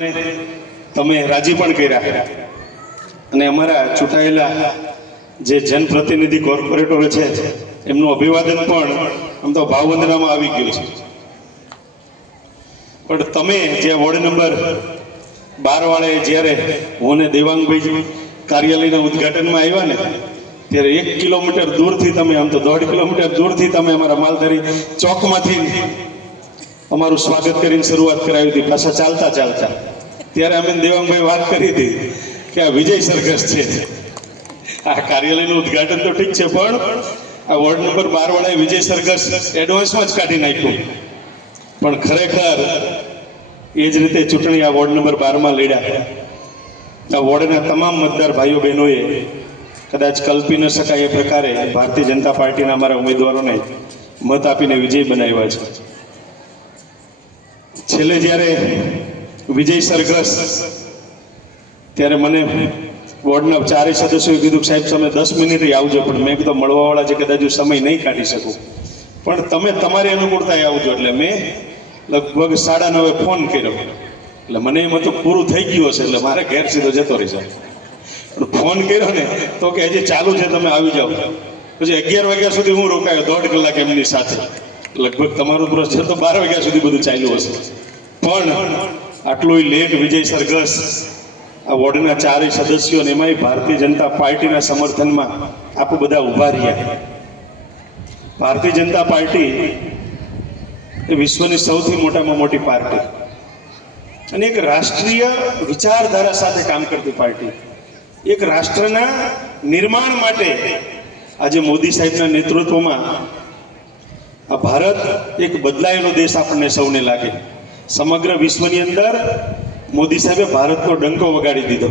તમે રાજી પણ કર્યા અને અમારા ચૂંટાયેલા જે જનપ્રતિનિધિ કોર્પોરેટરો છે એમનું અભિવાદન પણ આમ તો ભાવવંદનામાં આવી ગયું છે. પણ તમે જે વોર્ડ નંબર 12 વાળે જ્યારે હું ને દેવાંગભાઈ કાર્યાલયના ઉદ્ઘાટનમાં આવ્યા ને ત્યારે 1 કિલોમીટર દૂરથી તમે આમ તો 1.5 કિલોમીટર દૂરથી તમે અમારા માલધારી ચોકમાંથી અમારું સ્વાગત કરીને શરૂઆત કરાવી હતી. પાછા ચાલતા ચાલતા ત્યારે અમે દેવાંગભાઈ વાત કરી હતી કે આ વિજય સરઘસ છે. આ કાર્યાલયનું ઉદ્ઘાટન તો ઠીક છે પણ આ વોર્ડ નંબર 12 વાળાએ વિજય સરઘસ એડવાન્સમાં જ કાઢી નાખ્યું. પણ ખરેખર એ જ રીતે ચૂંટણી આ વોર્ડ નંબર 12માં લડ્યા. આ વોર્ડના તમામ મતદાર ભાઈઓ બહેનોએ કદાચ કલ્પી ન શકાય એ પ્રકારે ભારતીય જનતા પાર્ટીના અમારા ઉમેદવારોને મત આપીને વિજય બનાવ્યા છે. છેલ્લે જ્યારે વિજય સરઘસ ત્યારે મને વોર્ડના 4 સદસ્યોએ કીધું સાહેબ તમે 10 મિનિટે આવજો, પણ મેં કીધું મળવાવાળા છે કદાચ હું સમય નહીં કાઢી શકું, પણ તમે તમારી અનુકૂળતાએ આવજો. એટલે મેં લગભગ 9:30 ફોન કર્યો. એટલે મને એમ હતું પૂરું થઈ ગયું હશે એટલે મારે ઘેર સીધો જતો રહીશ. પણ ફોન કર્યો ને તો કે હજી ચાલુ છે તમે આવી જાઓ. પછી 11 વાગ્યા સુધી હું રોકાયો, 1.5 કલાક એમની સાથે. લગભગ તમારું પ્રોસેસ તો 12 વાગ્યા સુધી બધું ચાલ્યું હશે. પણ આટલું લેટ વિજય સરઘસ આ વોર્ડના 4 સદસ્યો અને એમાંય ભારતીય જનતા પાર્ટીના સમર્થનમાં આપ બધા ઊભા રહ્યા. ભારતીય જનતા પાર્ટી એ વિશ્વની સૌથી મોટામાં મોટી પાર્ટી અને એક રાષ્ટ્રીય વિચારધારા સાથે કામ કરતી પાર્ટી. એક રાષ્ટ્રના નિર્માણ માટે આજે મોદી સાહેબના નેતૃત્વમાં આ ભારત એક બદલાયેલો દેશ આપણને સૌને લાગે. સમગ્ર વિશ્વની અંદર મોદી સાહેબે ભારતનો ડંકો વગાડી દીધો.